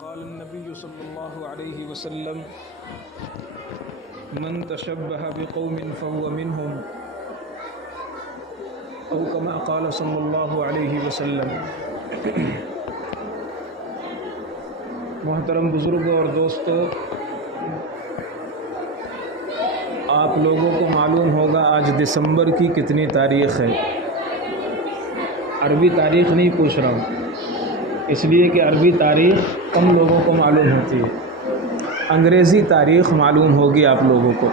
قال النبي صلى الله عليه وسلم من تشبه بقوم فهو منهم او كما قال صلی اللہ علیہ وسلم۔ محترم بزرگوں اور دوستو، آپ لوگوں کو معلوم ہوگا آج دسمبر کی کتنی تاریخ ہے۔ عربی تاریخ نہیں پوچھ رہا ہوں، اس لیے کہ عربی تاریخ کم لوگوں کو معلوم ہوتی ہے، انگریزی تاریخ معلوم ہوگی آپ لوگوں کو۔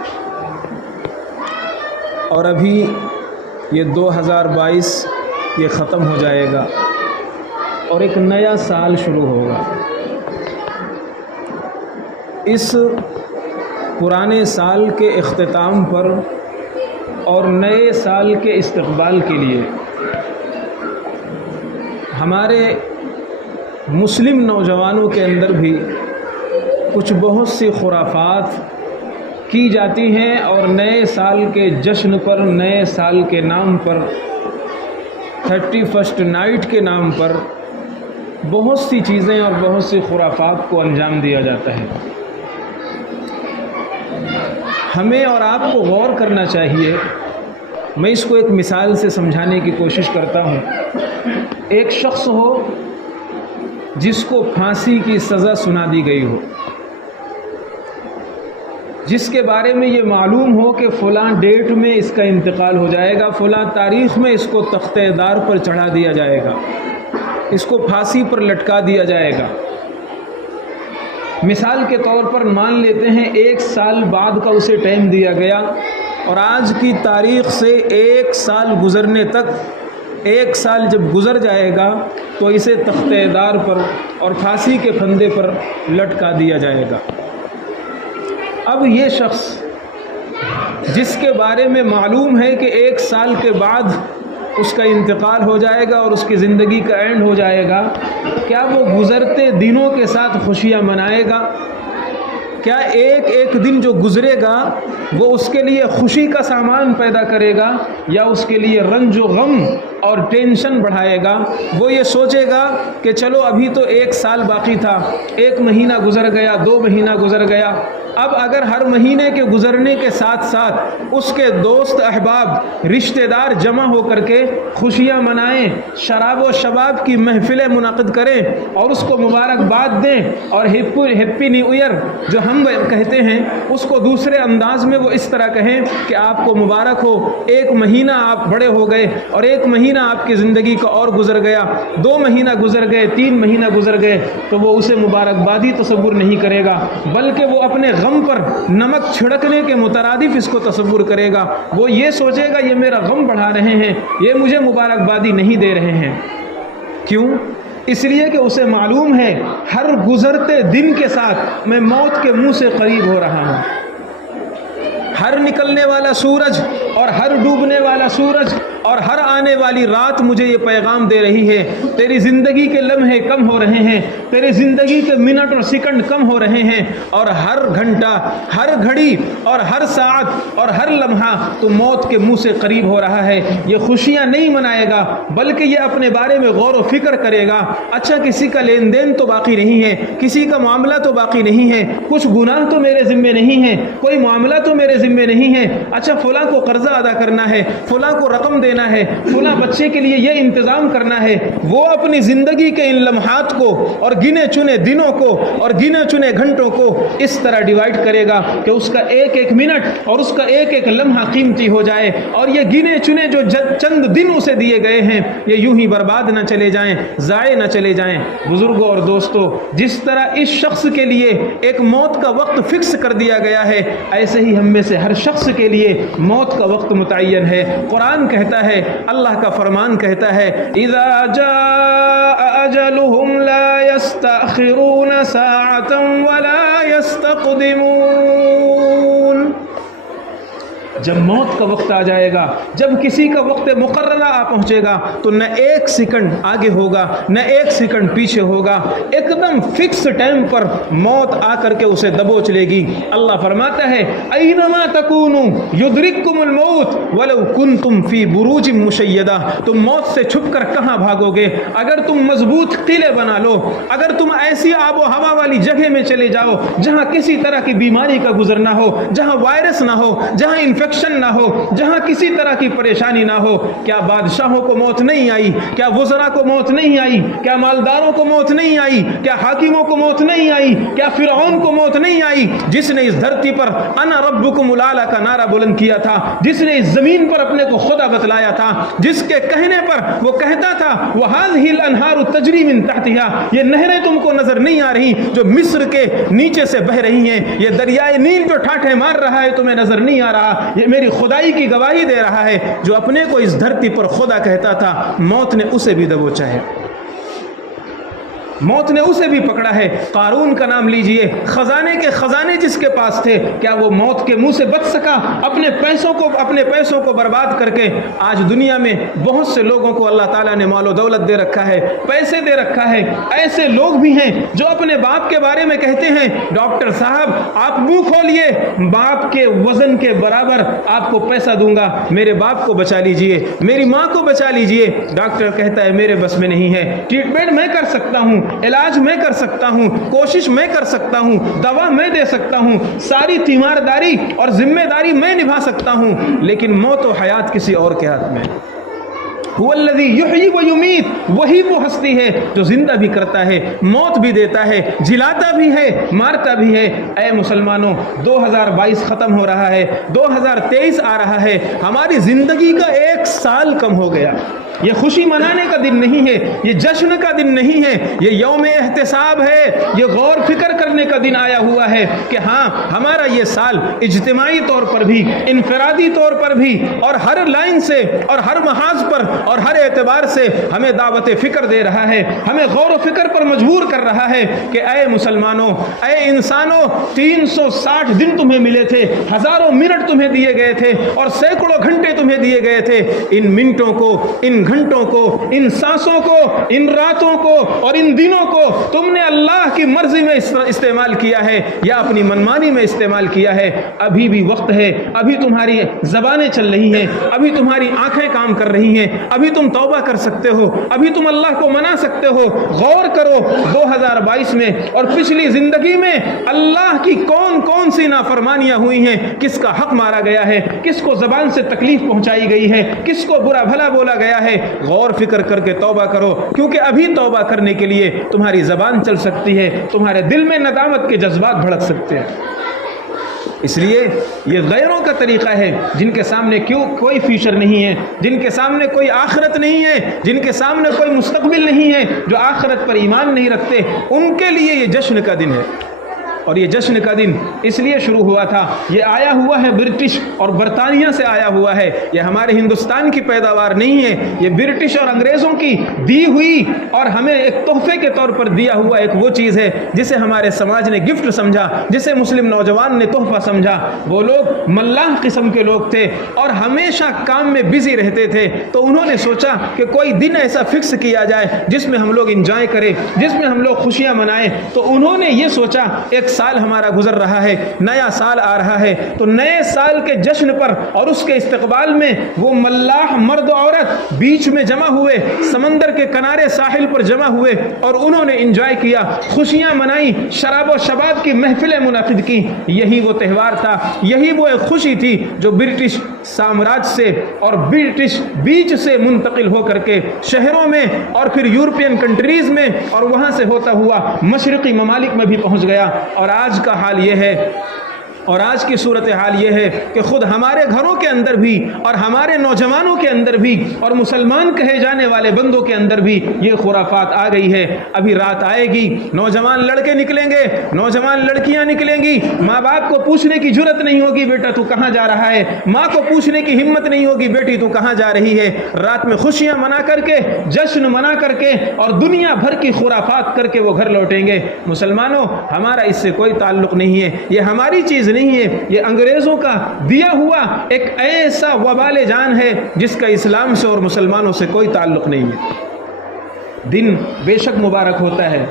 اور ابھی یہ 2022 یہ ختم ہو جائے گا اور ایک نیا سال شروع ہوگا۔ اس پرانے سال کے اختتام پر اور نئے سال کے استقبال کے لیے ہمارے مسلم نوجوانوں کے اندر بھی کچھ بہت سی خرافات کی جاتی ہیں، اور نئے سال کے جشن پر، نئے سال کے نام پر، 31 نائٹ کے نام پر بہت سی چیزیں اور بہت سی خرافات کو انجام دیا جاتا ہے۔ ہمیں اور آپ کو غور کرنا چاہیے۔ میں اس کو ایک مثال سے سمجھانے کی کوشش کرتا ہوں۔ ایک شخص ہو جس کو پھانسی کی سزا سنا دی گئی ہو، جس کے بارے میں یہ معلوم ہو کہ فلاں ڈیٹ میں اس کا انتقال ہو جائے گا، فلاں تاریخ میں اس کو تختہ دار پر چڑھا دیا جائے گا، اس کو پھانسی پر لٹکا دیا جائے گا۔ مثال کے طور پر مان لیتے ہیں 1 سال بعد کا اسے ٹائم دیا گیا، اور آج کی تاریخ سے 1 سال گزرنے تک، 1 سال جب گزر جائے گا تو اسے تختہ دار پر اور پھانسی کے پھندے پر لٹکا دیا جائے گا۔ اب یہ شخص جس کے بارے میں معلوم ہے کہ 1 سال کے بعد اس کا انتقال ہو جائے گا اور اس کی زندگی کا اینڈ ہو جائے گا، کیا وہ گزرتے دنوں کے ساتھ خوشیاں منائے گا؟ کیا ایک دن جو گزرے گا وہ اس کے لیے خوشی کا سامان پیدا کرے گا، یا اس کے لیے رنج و غم اور ٹینشن بڑھائے گا؟ وہ یہ سوچے گا کہ چلو ابھی تو 1 سال باقی تھا، 1 مہینہ گزر گیا، 2 مہینہ گزر گیا۔ اب اگر ہر مہینے کے گزرنے کے ساتھ ساتھ اس کے دوست احباب رشتہ دار جمع ہو کر کے خوشیاں منائیں، شراب و شباب کی محفلیں منعقد کریں اور اس کو مبارکباد دیں، اور ہیپی نیو ایئر جو ہم کہتے ہیں اس کو دوسرے انداز میں وہ اس طرح کہیں کہ آپ کو مبارک ہو، 1 مہینہ آپ بڑے ہو گئے اور 1 مہینہ آپ کی زندگی کا اور گزر گیا، 2 مہینہ گزر گئے، 3 مہینہ گزر گئے، تو وہ اسے مبارکبادی تصور نہیں کرے گا، بلکہ وہ اپنے غم پر نمک چھڑکنے کے مترادف اس کو تصور کرے گا۔ وہ یہ سوچے گا یہ میرا غم بڑھا رہے ہیں، یہ مجھے مبارکبادی نہیں دے رہے ہیں۔ کیوں؟ اس لیے کہ اسے معلوم ہے ہر گزرتے دن کے ساتھ میں موت کے منہ سے قریب ہو رہا ہوں۔ ہر نکلنے والا سورج اور ہر ڈوبنے والا سورج اور ہر آنے والی رات مجھے یہ پیغام دے رہی ہے، تیری زندگی کے لمحے کم ہو رہے ہیں، تیری زندگی کے منٹ اور سیکنڈ کم ہو رہے ہیں، اور ہر گھنٹہ، ہر گھڑی اور ہر ساعت اور ہر لمحہ تو موت کے منہ سے قریب ہو رہا ہے۔ یہ خوشیاں نہیں منائے گا، بلکہ یہ اپنے بارے میں غور و فکر کرے گا۔ اچھا، کسی کا لین دین تو باقی نہیں ہے، کسی کا معاملہ تو باقی نہیں ہے، کچھ گناہ تو میرے ذمے نہیں ہے، کوئی معاملہ تو میرے ذمے نہیں ہے۔ اچھا، فلاں کو قرضہ ادا کرنا ہے، فلاں کو رقم دینا ہے، فلاں بچے کے لیے یہ انتظام کرنا ہے۔ وہ اپنی زندگی کے ان لمحات کو اور گنے چنے دنوں کو اور گنے چنے گھنٹوں کو اس طرح ڈیوائیڈ کرے گا کہ اس کا ایک منٹ اور اس کا ایک لمحہ قیمتی ہو جائے، اور یہ گنے چنے جو چند دن اسے دیے گئے ہیں یہ یوں ہی برباد نہ چلے جائیں، ضائع نہ چلے جائیں۔ بزرگوں اور دوستوں، جس طرح اس شخص کے لیے ایک موت کا وقت فکس کر دیا گیا ہے، ایسے ہی ہم میں سے ہر شخص کے لیے موت کا وقت متعین ہے۔ قرآن کہتا ہے، اللہ کا فرمان کہتا ہے، اذا جاء اجلهم لا يستأخرون ساعة ولا يستقدمون۔ جب موت کا وقت آ جائے گا، جب کسی کا وقت مقررہ آ پہنچے گا تو نہ ایک سیکنڈ آگے ہوگا نہ ایک سیکنڈ پیچھے ہوگا، ایک دم فکس ٹائم پر موت آ کر کے اسے دبوچ لے گی۔ اللہ فرماتا ہے اینما تکونوا یدرککم الموت ولو کنتم فی بروج مشیدہ، تم موت سے چھپ کر کہاں بھاگو گے؟ اگر تم مضبوط قلعے بنا لو، اگر تم ایسی آب و ہوا والی جگہ میں چلے جاؤ جہاں کسی طرح کی بیماری کا گزر نہ ہو، جہاں وائرس نہ ہو، جہاں انفیکشن نہ ہو، جہاں کسی طرح کی پریشانی نہ ہو، کیا بادشاہوں کو موت نہیں آئی؟ کیا وزراء کو موت نہیں آئی؟ کیا مالداروں کو موت نہیں آئی؟ کیا حاکموں کو موت نہیں آئی؟ کیا فرعون کو موت نہیں آئی، جس نے اس دھرتی پر انا ربکم الاعلی کا نعرہ بلند کیا تھا، جس نے اس زمین پر اپنے کو خدا بتلایا تھا، جس کے کہنے پر وہ کہتا تھا وَهَذِهِ الْأَنْهَارُ تَجْرِي مِنْ تَحْتِهَا، یہ نہریں تم کو نظر نہیں آ رہی جو مصر کے نیچے سے بہ رہی ہیں، یہ دریائے نیل جو ٹھاٹھے مار رہا ہے تمہیں نظر نہیں آ رہا، یہ میری خدائی کی گواہی دے رہا ہے۔ جو اپنے کو اس دھرتی پر خدا کہتا تھا، موت نے اسے بھی دبوچا ہے، موت نے اسے بھی پکڑا ہے۔ قارون کا نام لیجئے، خزانے کے خزانے جس کے پاس تھے، کیا وہ موت کے منہ سے بچ سکا؟ اپنے پیسوں کو برباد کر کے آج دنیا میں بہت سے لوگوں کو اللہ تعالیٰ نے مال و دولت دے رکھا ہے، پیسے دے رکھا ہے۔ ایسے لوگ بھی ہیں جو اپنے باپ کے بارے میں کہتے ہیں ڈاکٹر صاحب آپ منہ کھولیے، باپ کے وزن کے برابر آپ کو پیسہ دوں گا، میرے باپ کو بچا لیجئے، میری ماں کو بچا لیجئے۔ ڈاکٹر کہتا ہے میرے بس میں نہیں ہے، ٹریٹمنٹ میں کر سکتا ہوں، علاج میں کر سکتا ہوں، کوشش میں کر سکتا ہوں، دوا میں دے سکتا ہوں، ساری تیمارداری اور ذمہ داری میں نبھا سکتا ہوں، لیکن موت و حیات کسی اور کے ہاتھ میں۔ هو الذی یحیی و یمیت، وہی وہ ہستی ہے جو زندہ بھی کرتا ہے، موت بھی دیتا ہے، جلاتا بھی ہے، مارتا بھی ہے۔ اے مسلمانوں، 2022 ختم ہو رہا ہے، 2023 آ رہا ہے، ہماری زندگی کا 1 سال کم ہو گیا۔ یہ خوشی منانے کا دن نہیں ہے، یہ جشن کا دن نہیں ہے، یہ یوم احتساب ہے، یہ غور فکر کرنے کا دن آیا ہوا ہے کہ ہاں ہمارا یہ سال اجتماعی طور پر بھی، انفرادی طور پر بھی، اور ہر لائن سے اور ہر محاذ پر اور ہر اعتبار سے ہمیں دعوت فکر دے رہا ہے، ہمیں غور و فکر پر مجبور کر رہا ہے کہ اے مسلمانوں، اے انسانوں، 360 دن تمہیں ملے تھے، ہزاروں منٹ تمہیں دیے گئے تھے اور سینکڑوں گھنٹے تمہیں دیے گئے تھے۔ ان منٹوں کو، ان گھنٹوں کو، ان سانسوں کو، ان راتوں کو اور ان دنوں کو تم نے اللہ کی مرضی میں استعمال کیا ہے یا اپنی منمانی میں استعمال کیا ہے؟ ابھی بھی وقت ہے، ابھی تمہاری زبانیں چل رہی ہیں، ابھی تمہاری آنکھیں کام کر رہی ہیں، ابھی تم توبہ کر سکتے ہو، ابھی تم اللہ کو منا سکتے ہو۔ غور کرو 2022 میں اور پچھلی زندگی میں اللہ کی کون کون سی نافرمانیاں ہوئی ہیں، کس کا حق مارا گیا ہے، کس کو زبان سے تکلیف پہنچائی گئی ہے، کس کو برا بھلا بولا گیا ہے۔ غور فکر کر کے توبہ کرو، کیونکہ ابھی توبہ کرنے کے لیے تمہاری زبان چل سکتی ہے، تمہارے دل میں ندامت کے جذبات بھڑک سکتے ہیں۔ اس لیے یہ غیروں کا طریقہ ہے جن کے سامنے کوئی فیوچر نہیں ہے، جن کے سامنے کوئی آخرت نہیں ہے، جن کے سامنے کوئی مستقبل نہیں ہے، جو آخرت پر ایمان نہیں رکھتے، ان کے لیے یہ جشن کا دن ہے۔ اور یہ جشن کا دن اس لیے شروع ہوا تھا، یہ آیا ہوا ہے برٹش اور برطانیہ سے آیا ہوا ہے، یہ ہمارے ہندوستان کی پیداوار نہیں ہے، یہ برٹش اور انگریزوں کی دی ہوئی اور ہمیں ایک تحفے کے طور پر دیا ہوا ایک وہ چیز ہے جسے ہمارے سماج نے گفٹ سمجھا، جسے مسلم نوجوان نے تحفہ سمجھا۔ وہ لوگ ملاح قسم کے لوگ تھے اور ہمیشہ کام میں بزی رہتے تھے، تو انہوں نے سوچا کہ کوئی دن ایسا فکس کیا جائے جس میں ہم لوگ انجوائے کریں، جس میں ہم لوگ خوشیاں منائیں۔ تو انہوں نے یہ سوچا ایک سال ہمارا گزر رہا ہے، نیا سال آ رہا ہے، تو نئے سال کے جشن پر اور اس کے استقبال میں وہ ملاح مرد و عورت بیچ میں جمع ہوئے، سمندر کے کنارے ساحل پر جمع ہوئے اور انہوں نے انجوائے کیا، خوشیاں منائی، شراب و شباب کی محفلیں منعقد کی۔ یہی وہ تہوار تھا، یہی وہ ایک خوشی تھی جو برٹش سامراج سے اور برٹش بیچ سے منتقل ہو کر کے شہروں میں اور پھر یورپین کنٹریز میں اور وہاں سے ہوتا ہوا مشرقی ممالک میں بھی پہنچ گیا۔ اور آج کا حال یہ ہے، اور آج کی صورتحال یہ ہے کہ خود ہمارے گھروں کے اندر بھی اور ہمارے نوجوانوں کے اندر بھی اور مسلمان کہے جانے والے بندوں کے اندر بھی یہ خرافات آ گئی ہے۔ ابھی رات آئے گی، نوجوان لڑکے نکلیں گے، نوجوان لڑکیاں نکلیں گی، ماں باپ کو پوچھنے کی جرت نہیں ہوگی بیٹا تو کہاں جا رہا ہے، ماں کو پوچھنے کی ہمت نہیں ہوگی بیٹی تو کہاں جا رہی ہے۔ رات میں خوشیاں منا کر کے، جشن منا کر کے اور دنیا بھر کی خرافات کر کے وہ گھر لوٹیں گے۔ مسلمانوں، ہمارا اس سے کوئی تعلق نہیں ہے، یہ ہماری چیز نہیں ہے، یہ انگریزوں کا دیا ہوا ایک ایسا وبال جان ہے جس کا اسلام سے اور مسلمانوں سے کوئی تعلق نہیں ہے۔ دن بے شک مبارک ہوتا ہے،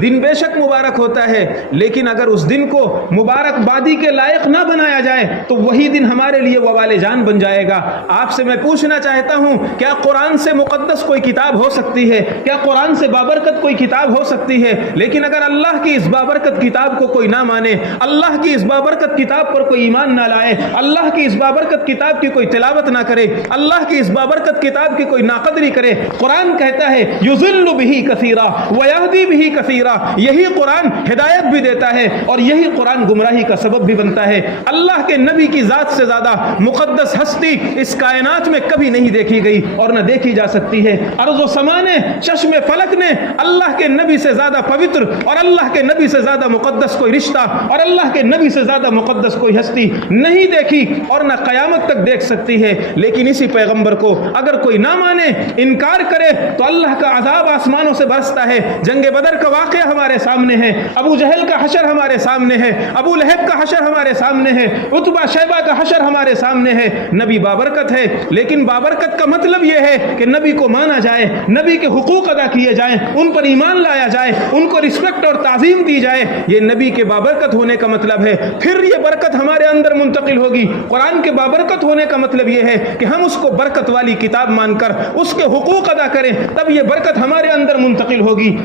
دن بے شک مبارک ہوتا ہے، لیکن اگر اس دن کو مبارک بادی کے لائق نہ بنایا جائے تو وہی دن ہمارے لیے وبال جان بن جائے گا۔ آپ سے میں پوچھنا چاہتا ہوں، کیا قرآن سے مقدس کوئی کتاب ہو سکتی ہے؟ کیا قرآن سے بابرکت کوئی کتاب ہو سکتی ہے؟ لیکن اگر اللہ کی اس بابرکت کتاب کو کوئی نہ مانے، اللہ کی اس بابرکت کتاب پر کوئی ایمان نہ لائے، اللہ کی اس بابرکت کتاب کی کوئی تلاوت نہ کرے، اللہ کی اس بابرکت کتاب کی کوئی ناقدری کرے، قرآن کہتا ہے یضل بہ کثیرا ویہدی بہ کثیرا، یہی قرآن ہدایت بھی دیتا ہے اور یہی قرآن گمراہی کا سبب بھی بنتا ہے۔ اللہ کے نبی کی ذات سے زیادہ مقدس ہستی اس کائنات میں کبھی نہیں دیکھی گئی اور نہ دیکھی جا سکتی ہے۔ ارض و سما نے، چشم فلک نے اللہ کے نبی سے زیادہ پوتر اور اللہ کے نبی سے زیادہ مقدس کوئی رشتہ اور اللہ کے نبی سے زیادہ مقدس کوئی ہستی نہیں دیکھی اور نہ قیامت تک دیکھ سکتی ہے۔ لیکن اسی پیغمبر کو اگر کوئی نہ مانے، انکار کرے تو اللہ کا عذاب آسمانوں سے برستا ہے۔ جنگ بدر کا واقعہ ہمارے سامنے ہے، ابو جہل کا حشر ہمارے سامنے ہے، ابو لہب کا حشر ہمارے سامنے ہے، عتبہ شیبہ کا حشر ہمارے سامنے ہے۔ نبی بابرکت ہے، لیکن بابرکت کا مطلب یہ ہے کہ نبی کو مانا جائے، نبی کے حقوق ادا کیے جائیں، ان پر ایمان لایا جائے، ان کو رسپیکٹ اور تعظیم دی جائے، یہ نبی کے بابرکت ہونے کا مطلب ہے۔ پھر یہ برکت ہمارے اندر منتقل ہوگی۔ قرآن کے بابرکت ہونے کا مطلب یہ ہے کہ ہم اس کو برکت والی کتاب مان کر اس کے حقوق ادا کریں، تب یہ برکت ہمارے اندر منتقل ہوگی۔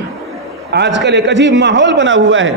آج کل ایک عجیب ماحول بنا ہوا ہے،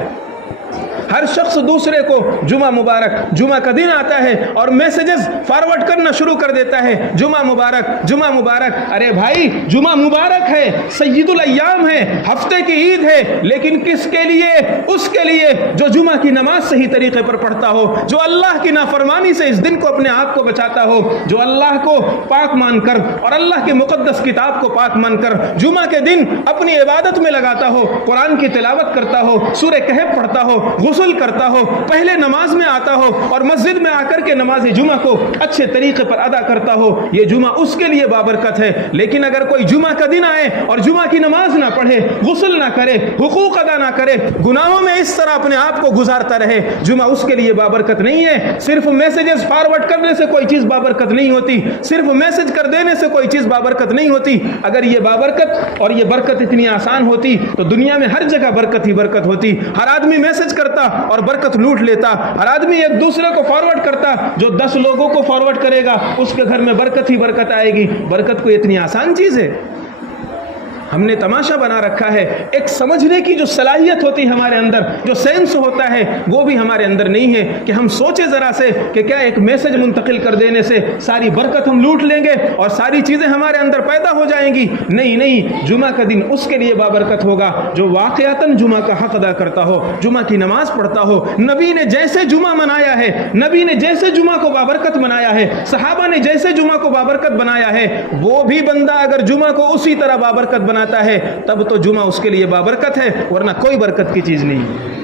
ہر شخص دوسرے کو جمعہ مبارک، جمعہ کا دن آتا ہے اور میسیجز فارورڈ کرنا شروع کر دیتا ہے، جمعہ مبارک، جمعہ مبارک۔ ارے بھائی، جمعہ مبارک ہے، سید الایام ہے، ہفتے کی عید ہے، لیکن کس کے لیے؟ اس کے لیے جو جمعہ کی نماز صحیح طریقے پر پڑھتا ہو، جو اللہ کی نافرمانی سے اس دن کو اپنے آپ کو بچاتا ہو، جو اللہ کو پاک مان کر اور اللہ کی مقدس کتاب کو پاک مان کر جمعہ کے دن اپنی عبادت میں لگاتا ہو، قرآن کی تلاوت کرتا ہو، سورہ کہف پڑھتا ہو، غسل کرتا ہو، پہلے نماز میں آتا ہو اور مسجد میں آ کر کے نماز جمعہ کو اچھے طریقے پر ادا کرتا ہو، یہ جمعہ اس کے لیے بابرکت ہے۔ لیکن اگر کوئی جمعہ کا دن آئے اور جمعہ کی نماز نہ پڑھے، غسل نہ کرے، حقوق ادا نہ کرے، گناہوں میں اس طرح اپنے آپ کو گزارتا رہے، جمعہ اس کے لیے بابرکت نہیں ہے۔ صرف میسیجز فارورڈ کرنے سے کوئی چیز بابرکت نہیں ہوتی، صرف میسج کر دینے سے کوئی چیز بابرکت نہیں ہوتی۔ اگر یہ بابرکت اور یہ برکت اتنی آسان ہوتی تو دنیا میں ہر جگہ برکت ہی برکت ہوتی۔ ہر آدمی میسج کرتا اور برکت لوٹ لیتا، ہر آدمی ایک دوسرے کو فارورڈ کرتا، جو 10 لوگوں کو فارورڈ کرے گا اس کے گھر میں برکت ہی برکت آئے گی۔ برکت کوئی اتنی آسان چیز ہے؟ ہم نے تماشا بنا رکھا ہے، ایک سمجھنے کی جو صلاحیت ہوتی ہے ہمارے اندر، جو سینس ہوتا ہے، وہ بھی ہمارے اندر نہیں ہے کہ ہم سوچیں ذرا سے کہ کیا ایک میسج منتقل کر دینے سے ساری برکت ہم لوٹ لیں گے اور ساری چیزیں ہمارے اندر پیدا ہو جائیں گی؟ نہیں نہیں، جمعہ کا دن اس کے لیے بابرکت ہوگا جو واقعتاً جمعہ کا حق ادا کرتا ہو، جمعہ کی نماز پڑھتا ہو۔ نبی نے جیسے جمعہ منایا ہے، نبی نے جیسے جمعہ کو بابرکت بنایا ہے، صحابہ نے جیسے جمعہ کو بابرکت بنایا ہے، وہ بھی بندہ اگر جمعہ کو اسی طرح بابرکت بناتا ہے تب تو جمعہ اس کے لیے بابرکت ہے، ورنہ کوئی برکت کی چیز نہیں ہے۔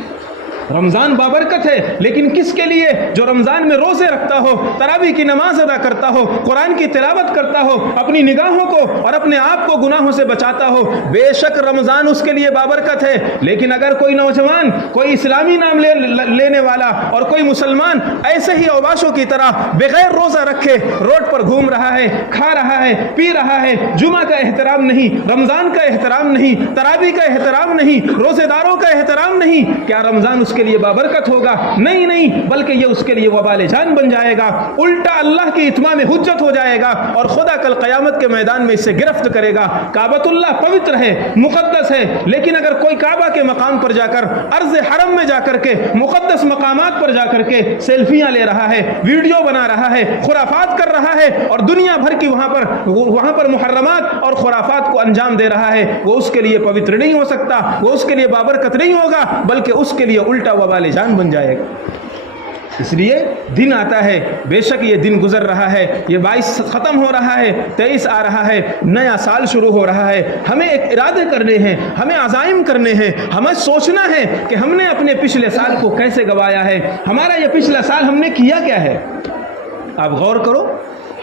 رمضان بابرکت ہے، لیکن کس کے لیے؟ جو رمضان میں روزے رکھتا ہو، تراویح کی نماز ادا کرتا ہو، قرآن کی تلاوت کرتا ہو، اپنی نگاہوں کو اور اپنے آپ کو گناہوں سے بچاتا ہو، بے شک رمضان اس کے لیے بابرکت ہے۔ لیکن اگر کوئی نوجوان، کوئی اسلامی نام لینے والا اور کوئی مسلمان ایسے ہی اوباشوں کی طرح بغیر روزہ رکھے روڈ پر گھوم رہا ہے، کھا رہا ہے، پی رہا ہے، جمعہ کا احترام نہیں، رمضان کا احترام نہیں، تراویح کا احترام نہیں، روزے داروں کا احترام نہیں، کیا رمضان اس کے لیے بابرکت ہوگا؟ نہیں نہیں، بلکہ یہ اس کے لیے وبال جان بن جائے گا، الٹا اللہ کی اتمام حجت ہو جائے گا اور خدا کل قیامت کے میدان میں اسے گرفت کرے گا۔ کعبۃ اللہ پوتر ہے، مقدس ہے، لیکن اگر کوئی کعبہ کے مقام پر جا کر، ارض حرم میں جا کر کے، مقدس مقامات پر جا کر کے سیلفیاں لے رہا ہے، ویڈیو بنا رہا ہے، خرافات کر رہا ہے اور دنیا بھر کی وہاں پر محرمات اور خرافات کو انجام دے رہا ہے، وہ اس کے لیے پوتر نہیں ہو سکتا، وہ اس کے لیے بابرکت نہیں ہوگا، بلکہ اس کے لیے الٹا وبال جان بن جائے گا۔ اس لیے دن آتا ہے، بے شک یہ دن گزر رہا ہے، یہ 22 ختم ہو رہا ہے، 23 آ رہا ہے، نیا سال شروع ہو رہا ہے۔ ہمیں ایک ارادے کرنے ہیں، ہمیں عزائم کرنے ہیں، ہمیں سوچنا ہے کہ ہم نے اپنے پچھلے سال کو کیسے گوایا ہے، ہمارا یہ پچھلا سال ہم نے کیا کیا ہے۔ آپ غور کرو،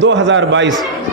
2022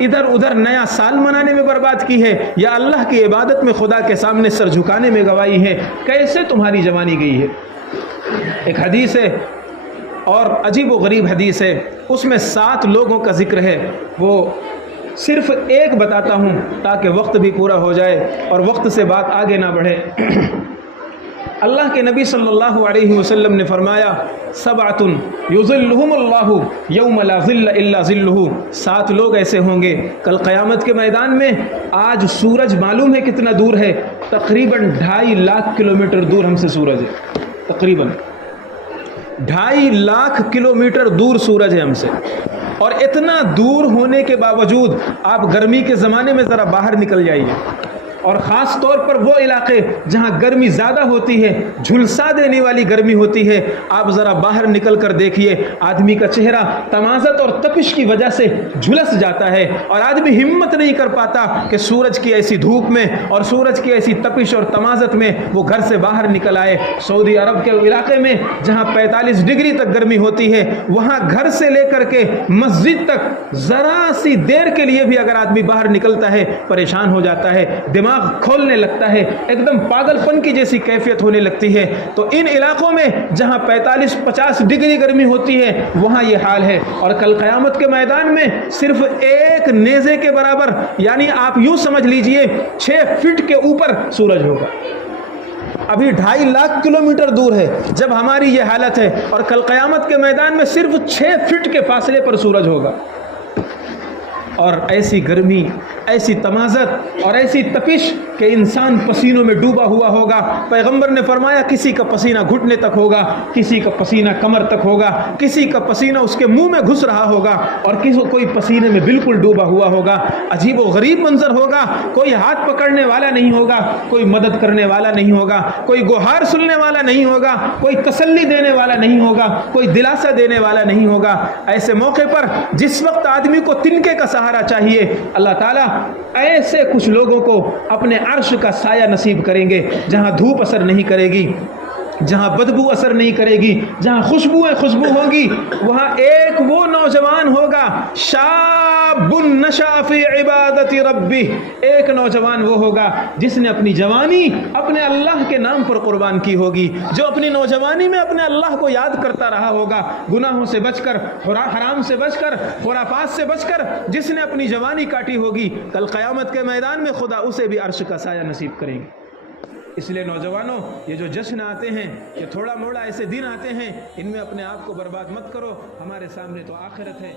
ادھر ادھر نیا سال منانے میں برباد کی ہے, یا اللہ کی عبادت میں خدا کے سامنے سر جھکانے میں گوائی ہے؟ کیسے تمہاری جوانی گئی ہے؟ ایک حدیث ہے اور عجیب و غریب حدیث ہے, اس میں 7 لوگوں کا ذکر ہے. وہ صرف ایک بتاتا ہوں تاکہ وقت بھی پورا ہو جائے اور وقت سے بات آگے نہ بڑھے. اللہ کے نبی صلی اللہ علیہ وسلم نے فرمایا, 7 یظلہم اللہ یوم لا ظل الا ظلہ. 7 لوگ ایسے ہوں گے کل قیامت کے میدان میں. آج سورج معلوم ہے کتنا دور ہے؟ تقریباً 2.5 لاکھ کلومیٹر دور ہم سے سورج ہے. تقریباً 2.5 لاکھ کلومیٹر دور سورج ہے ہم سے. اور اتنا دور ہونے کے باوجود آپ گرمی کے زمانے میں ذرا باہر نکل جائیے, اور خاص طور پر وہ علاقے جہاں گرمی زیادہ ہوتی ہے, جھلسا دینے والی گرمی ہوتی ہے, آپ ذرا باہر نکل کر دیکھیے, آدمی کا چہرہ تمازت اور تپش کی وجہ سے جھلس جاتا ہے, اور آدمی ہمت نہیں کر پاتا کہ سورج کی ایسی دھوپ میں اور سورج کی ایسی تپش اور تمازت میں وہ گھر سے باہر نکل آئے. سعودی عرب کے علاقے میں جہاں 45 ڈگری تک گرمی ہوتی ہے, وہاں گھر سے لے کر کے مسجد تک ذرا سی دیر کے لیے بھی اگر آدمی باہر نکلتا ہے پریشان ہو جاتا ہے, دماغ کھولنے لگتا ہے, ایک دم پاگل پن کی جیسی کیفیت ہونے لگتی ہے. تو ان علاقوں میں جہاں 45-50 ڈگری گرمی ہوتی ہے وہاں یہ حال ہے. اور کل قیامت کے میدان میں صرف ایک نیزے کے برابر, یعنی آپ یوں سمجھ لیجئے 6 فٹ کے اوپر سورج ہوگا. ابھی 2.5 لاکھ کلومیٹر دور ہے جب ہماری یہ حالت ہے, اور کل قیامت کے میدان میں صرف 6 فٹ کے فاصلے پر سورج ہوگا. اور ایسی گرمی, ایسی تمازت اور ایسی تپش کہ انسان پسینوں میں ڈوبا ہوا ہوگا. پیغمبر نے فرمایا کسی کا پسینہ گھٹنے تک ہوگا, کسی کا پسینہ کمر تک ہوگا, کسی کا پسینہ اس کے منہ میں گھس رہا ہوگا, اور کوئی پسینے میں بالکل ڈوبا ہوا ہوگا. عجیب و غریب منظر ہوگا. کوئی ہاتھ پکڑنے والا نہیں ہوگا, کوئی مدد کرنے والا نہیں ہوگا, کوئی گہار سننے والا نہیں ہوگا, کوئی تسلی دینے والا نہیں ہوگا, کوئی دلاسا دینے والا نہیں ہوگا. ایسے موقع پر جس وقت آدمی کو تنکے کا سہارا چاہیے, اللہ تعالیٰ ایسے کچھ لوگوں کو اپنے عرش کا سایہ نصیب کریں گے جہاں دھوپ اثر نہیں کرے گی, جہاں بدبو اثر نہیں کرے گی, جہاں خوشبو ہوگی. وہاں ایک وہ نوجوان ہوگا, شاب نشأ فی عبادت ربہ, ایک نوجوان وہ ہوگا جس نے اپنی جوانی اپنے اللہ کے نام پر قربان کی ہوگی, جو اپنی نوجوانی میں اپنے اللہ کو یاد کرتا رہا ہوگا, گناہوں سے بچ کر, حرام سے بچ کر, خرافات سے بچ کر جس نے اپنی جوانی کاٹی ہوگی. کل قیامت کے میدان میں خدا اسے بھی عرش کا سایہ نصیب کریں گے. اس لیے نوجوانوں, یہ جو جشن آتے ہیں, یہ تھوڑا موڑا ایسے دن آتے ہیں, ان میں اپنے آپ کو برباد مت کرو. ہمارے سامنے تو آخرت ہے.